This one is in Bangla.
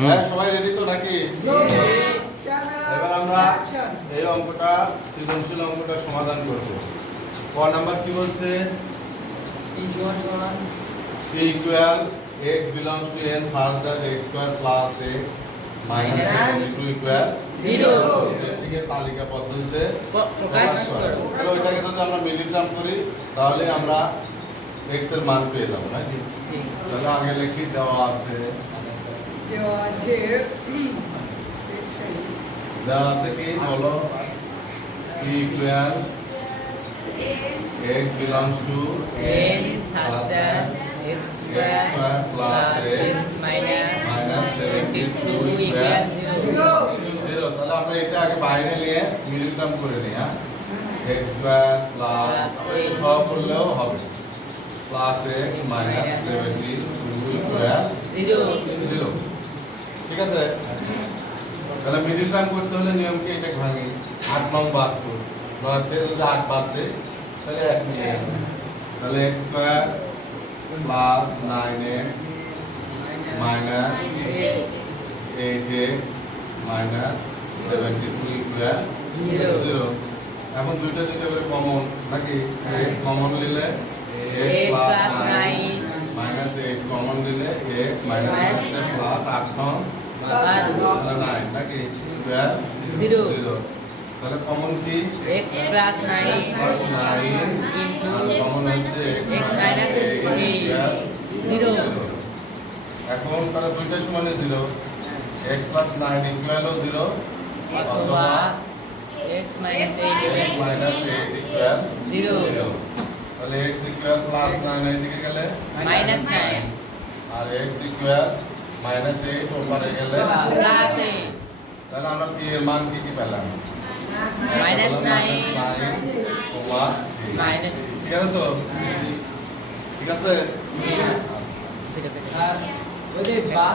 হ্যাঁ সবাই রেডি তো নাকি? এবার আমরা এই অঙ্কটা সৃজনশীল অঙ্কটা সমাধান করব। ক নাম্বার কি বলছে? To n such that x square plus x minus x is to equal Zero. এটিকে তালিকা পদ্ধতিতে প্রকাশ করো। তাহলে ওইটাকে যদি আমরা মিলিগ্রাম করি তাহলে আমরা x এর মান পেয়ে যাব নাকি? তাহলে আগে লিখি দেওয়া আছে। আছে দেওয়া আছে কি বলো P equal x belongs to n সাথে x square plus x minus 72 equal 0 0 তাহলে আমরা এটা আগে বাইরে নিয়ে মিডল টার্ম করে নিই হ্যাঁ x square plus সব করলেও হবে plus x minus 72 equal 0 0 ঠিক আছে? তাহলে মিডিল টার্ম করতে হলে নিয়ম কি? এটা ভাঙি। আট নং বাদ কর নয় থেকে যদি আট বাদ দেয় তাহলে এক মিলে যাবে তাহলে x square plus nine x minus eight x minus seventy two equal. Zero এখন দুইটা দুইটা করে কমন নাকি? এক্স কমন নিলে X মাইনাস প্লাস আট নং বাদ। নাইন নাকি ইকুয়াল Zero. জিরো তাহলে কমন কি x plus 9 plus nine into common হচ্ছে x equal 8 এখন তাহলে দুইটা সমানে জিরো এক্স প্লাস নাইন ইকুয়ালও জিরো অথবা x minus 8 equal minus eight equal Zero. তাহলে এক্স ইকুয়াল প্লাস নাইন এদিকে গেলে minus 9 আর এক্স ইকুয়াল মাইনাস এইট ওপারে গেলে plus 8 তাহলে আমরা পি এর মান কি কি পেলাম? Nine. নাইন ঠিক আছে তো? ঠিক আছে? zero.